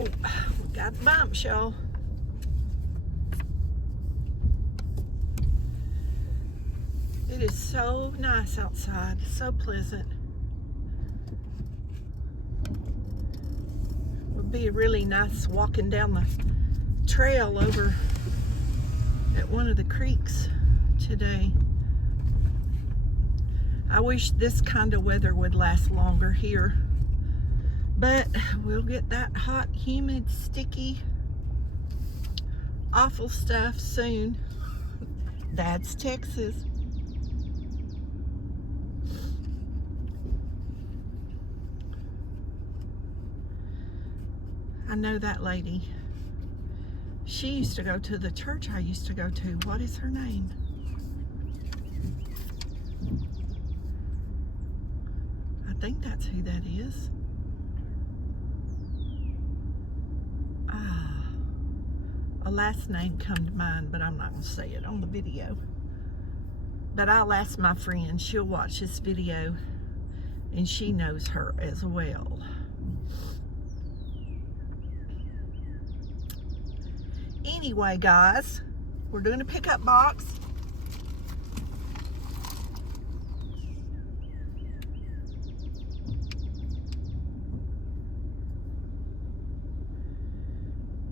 Oh, we got bumps, y'all. It is so nice outside, so pleasant. Would be really nice walking down the trail over at one of the creeks today. I wish this kind of weather would last longer here, but we'll get that hot, humid, sticky, awful stuff soon. That's Texas. I know that lady. She used to go to the church I used to go to. What is her name? I think that's who that is. A last name come to mind, but I'm not going to say it on the video. But I'll ask my friend. She'll watch this video, and she knows her as well. Anyway, guys, we're doing a pickup box.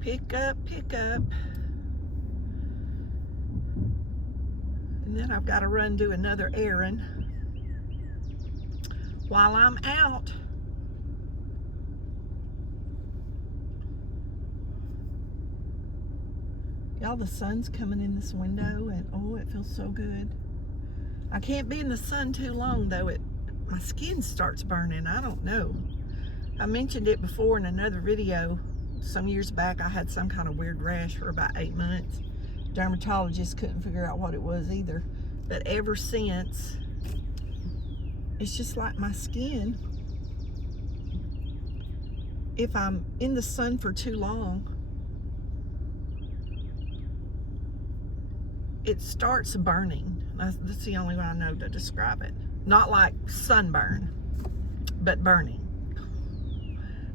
Pick up. And then I've got to run do another errand. While I'm out, y'all, the sun's coming in this window, and oh, it feels so good. I can't be in the sun too long, though. My skin starts burning. I don't know. I mentioned it before in another video. Some years back, I had some kind of weird rash for about 8 months. Dermatologist couldn't figure out what it was either. But ever since, it's just like my skin. If I'm in the sun for too long, it starts burning. That's the only way I know to describe it. Not like sunburn, but burning.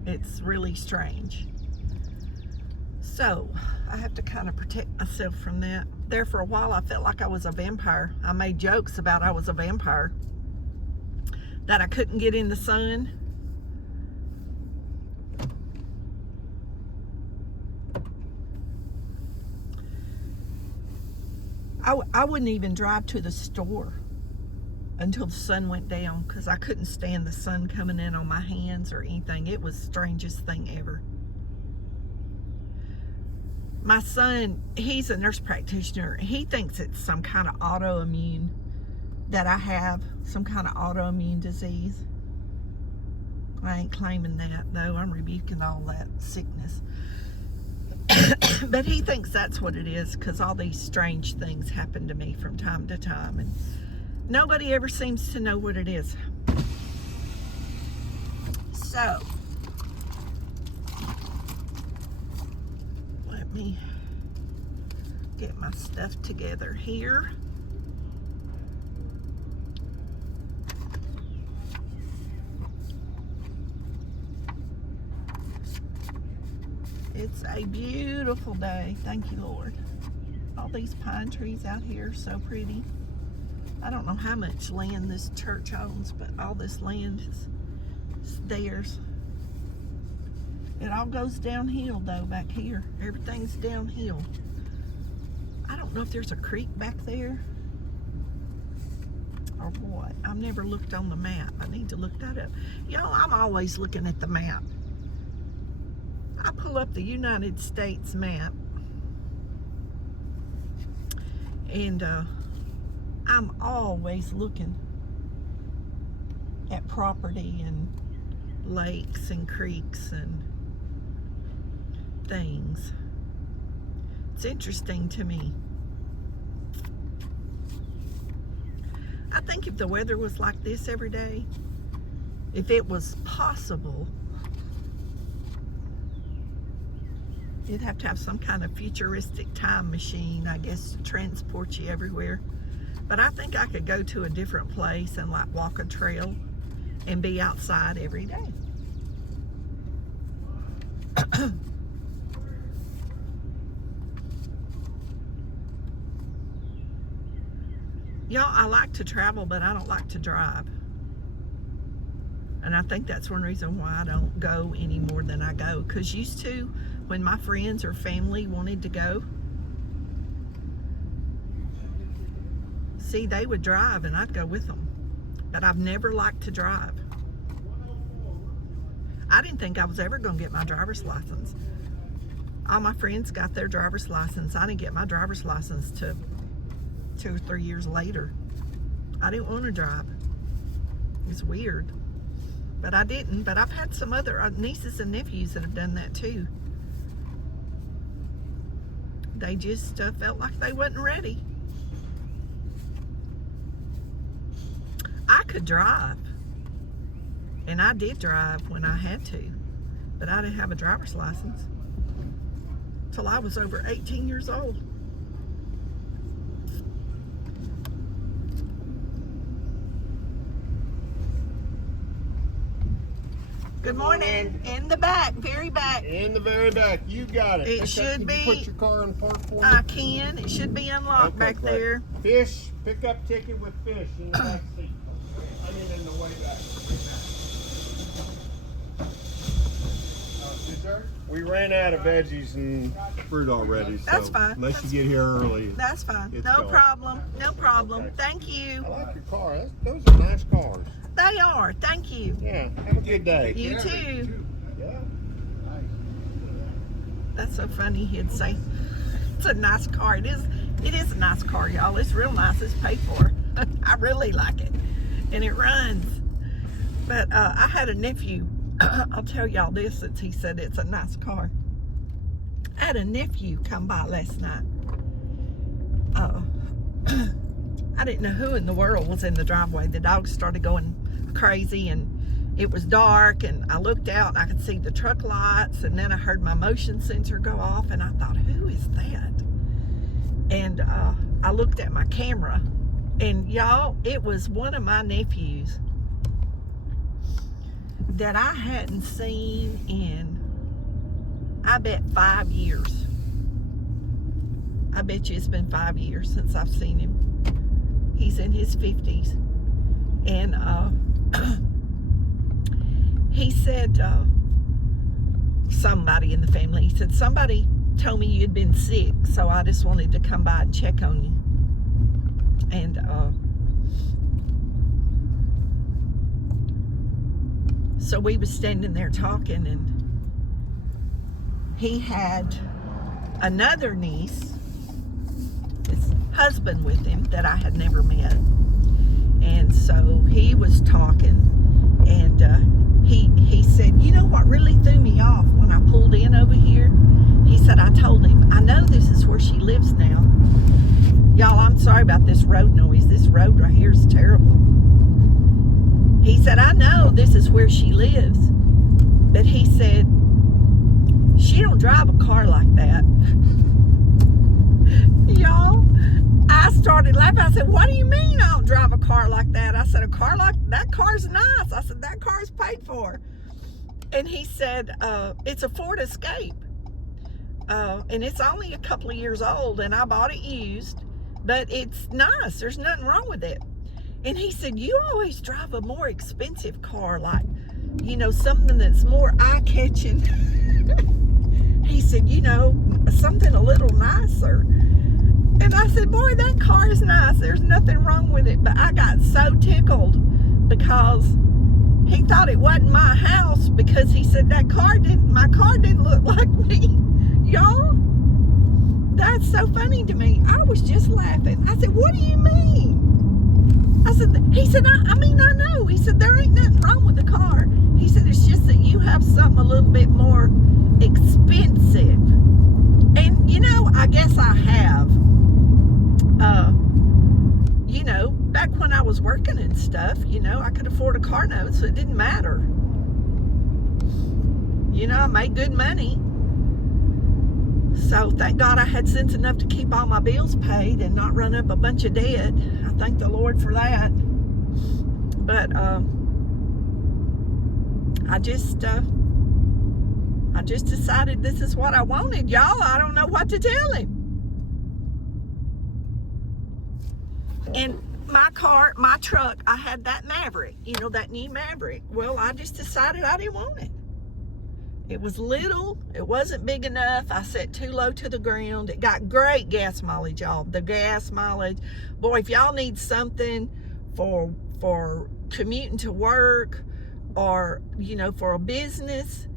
It's really strange. So I have to kind of protect myself from that. There for a while, I felt like I was a vampire. I made jokes about I was a vampire, that I couldn't get in the sun. I wouldn't even drive to the store until the sun went down, because I couldn't stand the sun coming in on my hands or anything. It was the strangest thing ever. My son, he's a nurse practitioner. He thinks it's some kind of autoimmune, that I have some kind of autoimmune disease. I ain't claiming that, though. I'm rebuking all that sickness. But he thinks that's what it is, because all these strange things happen to me from time to time, and nobody ever seems to know what it is. So, let me get my stuff together here. It's a beautiful day. Thank you, Lord. All these pine trees out here are so pretty. I don't know how much land this church owns, but all this land is theirs. It all goes downhill, though, back here. Everything's downhill. I don't know if there's a creek back there or what. I've never looked on the map. I need to look that up. Y'all, I'm always looking at the map. I pull up the United States map, and I'm always looking at property and lakes and creeks and things. It's interesting to me. I think if the weather was like this every day, if it was possible, you'd have to have some kind of futuristic time machine, I guess, to transport you everywhere. But I think I could go to a different place and like walk a trail and be outside every day. Y'all, I like to travel, but I don't like to drive. And I think that's one reason why I don't go any more than I go. Because used to, when my friends or family wanted to go, see, they would drive and I'd go with them. But I've never liked to drive. I didn't think I was ever going to get my driver's license. All my friends got their driver's license. I didn't get my driver's license till 2 or 3 years later. I didn't want to drive. It's weird. But I didn't. But I've had some other nieces and nephews that have done that too. They just felt like they wasn't ready. I could drive. And I did drive when I had to. But I didn't have a driver's license till I was over 18 years old. Good morning. In the back, very back. In the very back. You got it. It should be. Can you put your car in park for me? I can. It should be unlocked back great. there. Fish, pickup ticket with fish in the back seat. I mean, in the way back. We ran out of veggies and fruit already. That's so fine. Unless you get here early. That's fine. It's No gone. problem. No problem. Okay. Thank you. I like your car. Those are nice cars. They are. Thank you. Yeah. Have a good day. You too. Yeah. That's so funny. He'd say, "It's a nice car." It is a nice car, y'all. It's real nice. It's paid for. I really like it, and it runs. But I had a nephew. I'll tell y'all this since he said it's a nice car. I had a nephew come by last night. I didn't know who in the world was in the driveway. The dogs started going crazy and it was dark, and I looked out and I could see the truck lights, and then I heard my motion sensor go off, and I thought, who is that? And I looked at my camera, and y'all, it was one of my nephews that I hadn't seen in, I bet 5 years. I bet you it's been 5 years since I've seen him. He's in his 50s. And he said, somebody in the family, he said, somebody told me you'd been sick, so I just wanted to come by and check on you. And so we was standing there talking, and he had another niece, his husband with him, that I had never met. And so he was talking, and he said, you know what really threw me off when I pulled in over here? He said, I told him, I know this is where she lives now. Y'all, I'm sorry about this road noise. This road right here is terrible. He said, I know this is where she lives. But he said, she don't drive a car like that. Y'all, I started laughing. I said, what do you mean I don't drive a car like that? I said, a car like that car's nice. I said, that car's paid for. And he said, it's a Ford Escape. And it's only a couple of years old, and I bought it used, but it's nice. There's nothing wrong with it. And he said, you always drive a more expensive car, like, you know, something that's more eye-catching. He said, you know, something a little nicer. And I said, boy, that car is nice. There's nothing wrong with it. But I got so tickled because he thought it wasn't my house, because he said my car didn't look like me. Y'all, that's so funny to me. I was just laughing. I said, what do you mean? He said, I mean, I know. He said, there ain't nothing wrong with the car. He said, it's just that you have something a little bit more expensive. And, you know, I guess I have. You know, back when I was working and stuff, you know, I could afford a car note, so it didn't matter. You know, I made good money. So thank God I had sense enough to keep all my bills paid and not run up a bunch of debt. I thank the Lord for that. But I I just decided this is what I wanted, y'all. I don't know what to tell him. And my car, my truck, I had that Maverick, that new Maverick. Well, I just decided I didn't want it. It was little. It wasn't big enough. I set too low to the ground. It got great gas mileage, y'all. The gas mileage. Boy, if y'all need something for commuting to work or, for a business,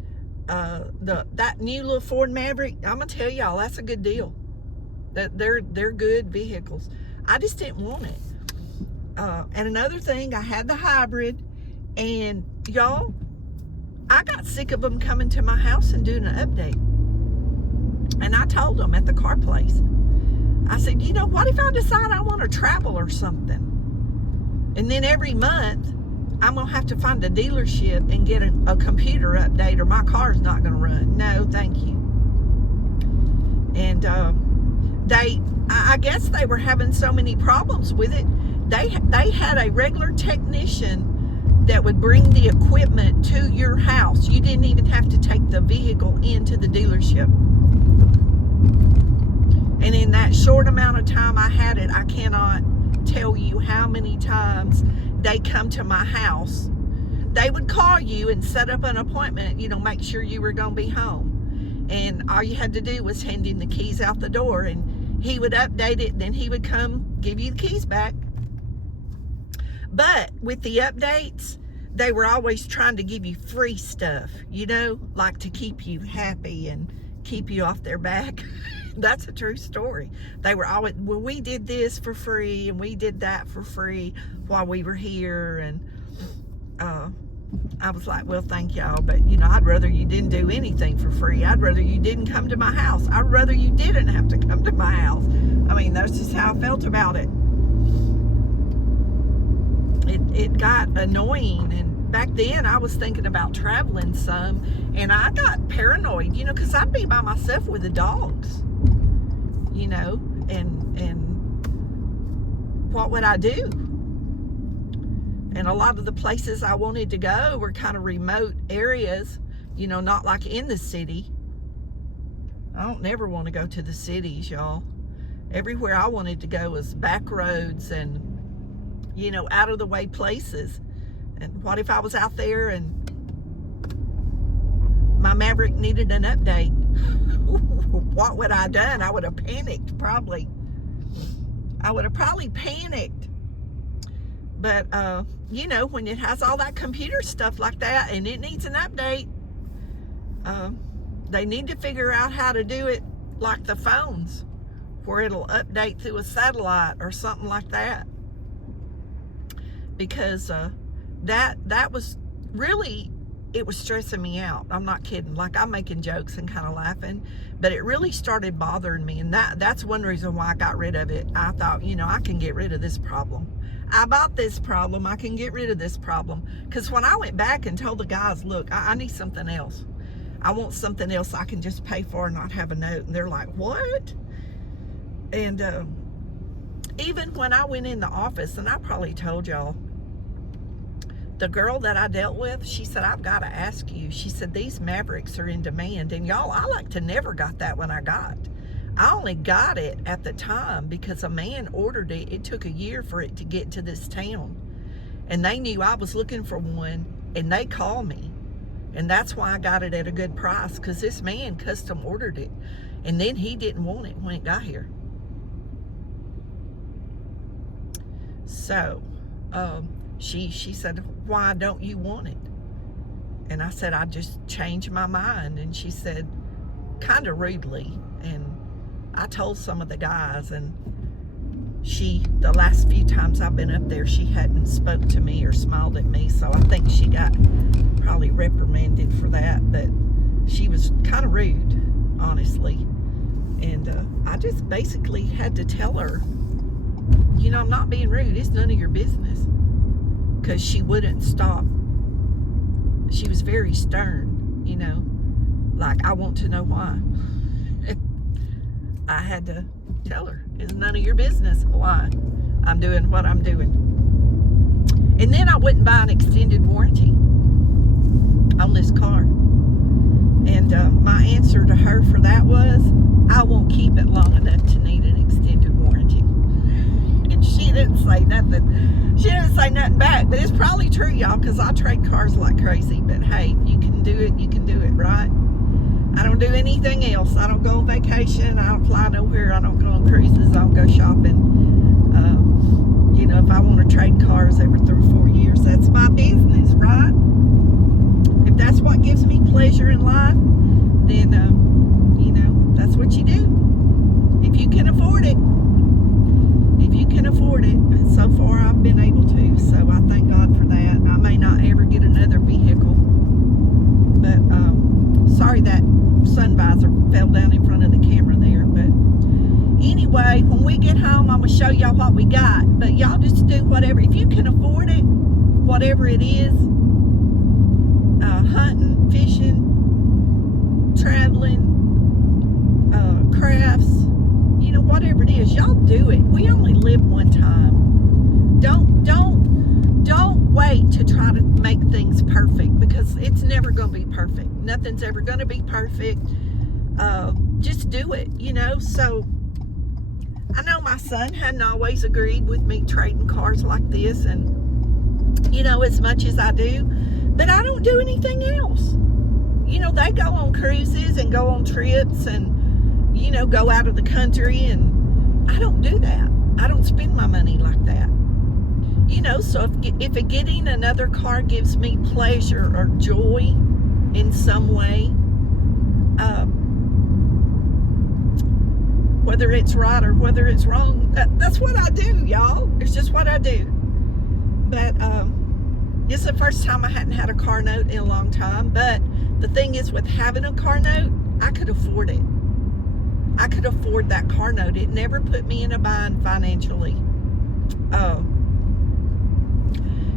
that new little Ford Maverick, I'm going to tell y'all, that's a good deal. That they're good vehicles. I just didn't want it. And another thing, I had the hybrid, and y'all, I got sick of them coming to my house and doing an update. And I told them at the car place, I said, what if I decide I want to travel or something? And then every month, I'm going to have to find a dealership and get a computer update, or my car's not going to run. No, thank you. And I guess they were having so many problems with it. They had a regular technician that would bring the equipment to your house. You didn't even have to take the vehicle into the dealership. And in that short amount of time I had it, I cannot tell you how many times they come to my house. They would call you and set up an appointment, make sure you were going to be home. And all you had to do was hand him the keys out the door, and he would update it, and then he would come give you the keys back. But with the updates, they were always trying to give you free stuff, like to keep you happy and keep you off their back. That's a true story. They were always, well, we did this for free and we did that for free while we were here. And I was like, well, thank y'all, but I'd rather you didn't do anything for free. I'd rather you didn't come to my house. I'd rather you didn't have to come to my house. I mean, that's just how I felt about it. It got annoying, and back then I was thinking about traveling some, and I got paranoid, because I'd be by myself with the dogs, and what would I do? And a lot of the places I wanted to go were kind of remote areas, not like in the city. I don't never want to go to the cities, y'all. Everywhere I wanted to go was back roads and out of the way places. And what if I was out there and my Maverick needed an update? What would I have done? I would have panicked, probably. I would have probably panicked. But, when it has all that computer stuff like that and it needs an update, they need to figure out how to do it like the phones, where it'll update through a satellite or something like that. Because that was really, it was stressing me out. I'm not kidding. Like, I'm making jokes and kind of laughing, but it really started bothering me. And that's one reason why I got rid of it. I thought, I can get rid of this problem. I bought this problem. I can get rid of this problem. Because when I went back and told the guys, look, I need something else. I want something else I can just pay for and not have a note. And they're like, what? And even when I went in the office, and I probably told y'all, the girl that I dealt with, she said, I've got to ask you. She said, these Mavericks are in demand. And y'all, I like to never got that when I got. I only got it at the time because a man ordered it. It took a year for it to get to this town. And they knew I was looking for one, and they called me. And that's why I got it at a good price, because this man custom ordered it. And then he didn't want it when it got here. So, she said, why don't you want it? And I said, I just changed my mind. And she said, kind of rudely, and I told some of the guys, and the last few times I've been up there, she hadn't spoke to me or smiled at me, so I think she got probably reprimanded for that. But she was kind of rude, honestly. And I just basically had to tell her, I'm not being rude. It's none of your business. Because she wouldn't stop. She was very stern, like, I want to know why. I had to tell her, it's none of your business why I'm doing what I'm doing. And then I wouldn't buy an extended warranty on this car. And whatever that was, I won't keep it long enough to need an extended warranty. And she didn't say nothing. She didn't say nothing back, but it's probably true, y'all, because I trade cars like crazy. But hey, if you can do it, you can do it, right? I don't do anything else. I don't go on vacation. I don't fly nowhere. I don't go on cruises. I don't go shopping. You know, if I want to trade cars every 3 or 4 years, that's my business, right? If that's what gives me pleasure in life, then, you know, that's what you do. If you can afford it. If you can afford it. And so far, I've been able to. So I thank God for that. I may not ever get another vehicle. But, sorry that sun visor fell down in front of the camera there. But anyway, when we get home, I'm going to show y'all what we got. But y'all just do whatever. If you can afford it, whatever it is, hunting, fishing, traveling, crafts, you know, whatever it is, y'all do it. We only live one time. Don't wait to try to make things perfect, because it's never going to be perfect. Nothing's ever going to be perfect. Just do it, you know. So I know my son hadn't always agreed with me trading cars like this, and you know, as much as I do, but I don't do anything else. You know, they go on cruises and go on trips and, you know, go out of the country, and I don't do that. I don't spend my money like that. You know, so if getting another car gives me pleasure or joy in some way, whether it's right or whether it's wrong, that's what I do, y'all. It's just what I do. But this is the first time I hadn't had a car note in a long time. But the thing is, with having a car note, I could afford it. I could afford that car note. It never put me in a bind financially.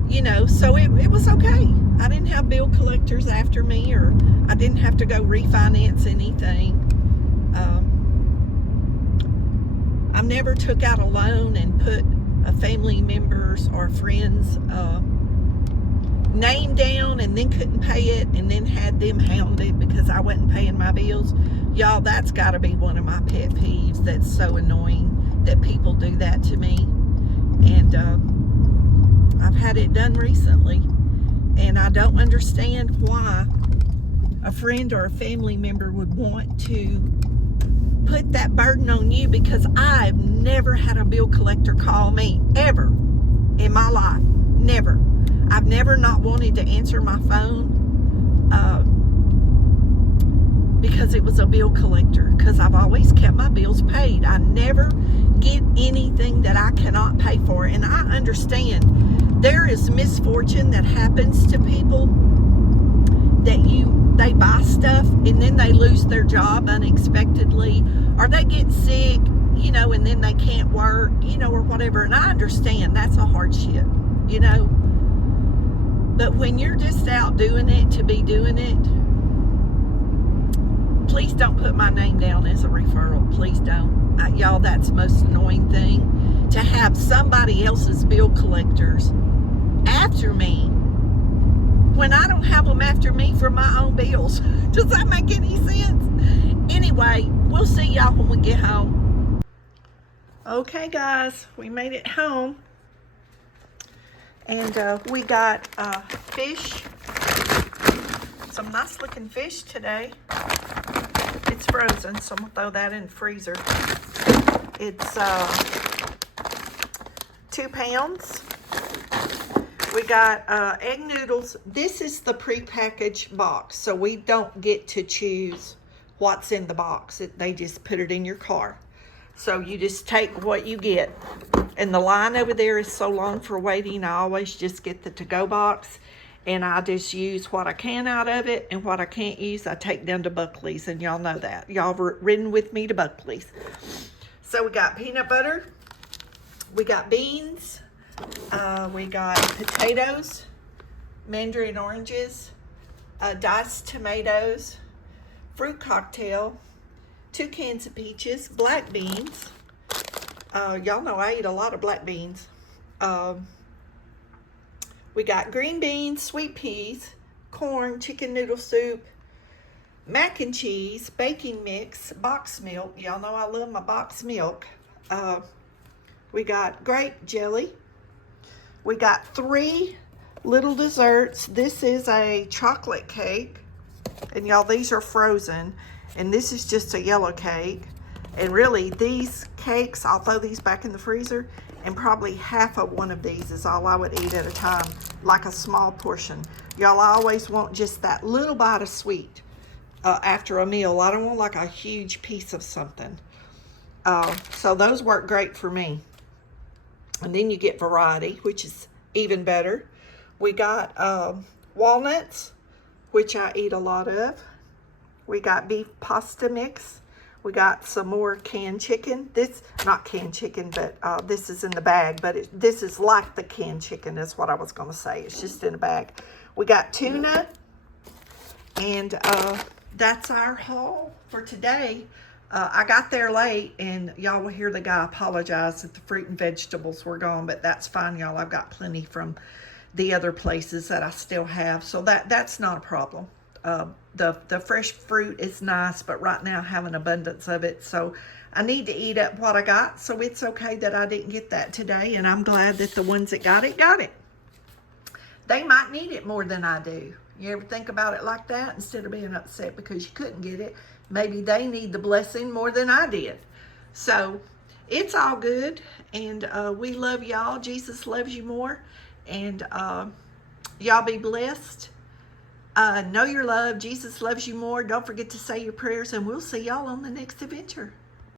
You know, so it was okay. I didn't have bill collectors after me, or I didn't have to go refinance anything. I never took out a loan and put a family member's or friend's name down and then couldn't pay it, and then had them hounded because I wasn't paying my bills. Y'all, that's got to be one of my pet peeves. That's so annoying that people do that to me. And I've had it done recently, and I don't understand why a friend or a family member would want to put that burden on you, because I've never had a bill collector call me ever in my life. Never. I've never not wanted to answer my phone because it was a bill collector, because I've always kept my bills paid. I never get anything that I cannot pay for. And I understand there is misfortune that happens to people, that they buy stuff and then they lose their job unexpectedly, or they get sick, you know, and then they can't work, you know, or whatever. And I understand that's a hardship, you know. But when you're just out doing it to be doing it, please don't put my name down as a referral. Please don't. Y'all, that's the most annoying thing, to have somebody else's bill collectors after me when I don't have them after me for my own bills. Does that make any sense? Anyway, we'll see y'all when we get home. Okay, guys, we made it home. And we got fish. Some nice looking fish today. It's frozen, so I'm going to throw that in the freezer. It's 2 pounds. We got egg noodles. This is the prepackaged box, so we don't get to choose what's in the box. They just put it in your car. So you just take what you get. And the line over there is so long for waiting, I always just get the to-go box, and I just use what I can out of it, and what I can't use, I take down to Buckley's, and y'all know that. Y'all have ridden with me to Buckley's. So we got peanut butter. We got beans. We got potatoes, mandarin oranges, diced tomatoes, fruit cocktail, 2 cans of peaches, black beans. Y'all know I eat a lot of black beans. We got green beans, sweet peas, corn, chicken noodle soup, mac and cheese, baking mix, box milk. Y'all know I love my box milk. We got grape jelly. We got 3 little desserts. This is a chocolate cake. And y'all, these are frozen. And this is just a yellow cake. And really, these cakes, I'll throw these back in the freezer. And probably half of one of these is all I would eat at a time. Like a small portion. Y'all, I always want just that little bite of sweet after a meal. I don't want like a huge piece of something. So those work great for me. And then you get variety, which is even better. We got walnuts, which I eat a lot of. We got beef pasta mix. We got some more canned chicken. This, not canned chicken, but this is in the bag. But this is like the canned chicken is what I was going to say. It's just in a bag. We got tuna. And that's our haul for today. I got there late, and y'all will hear the guy apologize that the fruit and vegetables were gone, but that's fine, y'all. I've got plenty from the other places that I still have, so that's not a problem. The fresh fruit is nice, but right now I have an abundance of it, so I need to eat up what I got, so it's okay that I didn't get that today, and I'm glad that the ones that got it. They might need it more than I do. You ever think about it like that? Instead of being upset because you couldn't get it, maybe they need the blessing more than I did. So it's all good, and we love y'all. Jesus loves you more, and y'all be blessed. Know your love. Jesus loves you more. Don't forget to say your prayers, and we'll see y'all on the next adventure.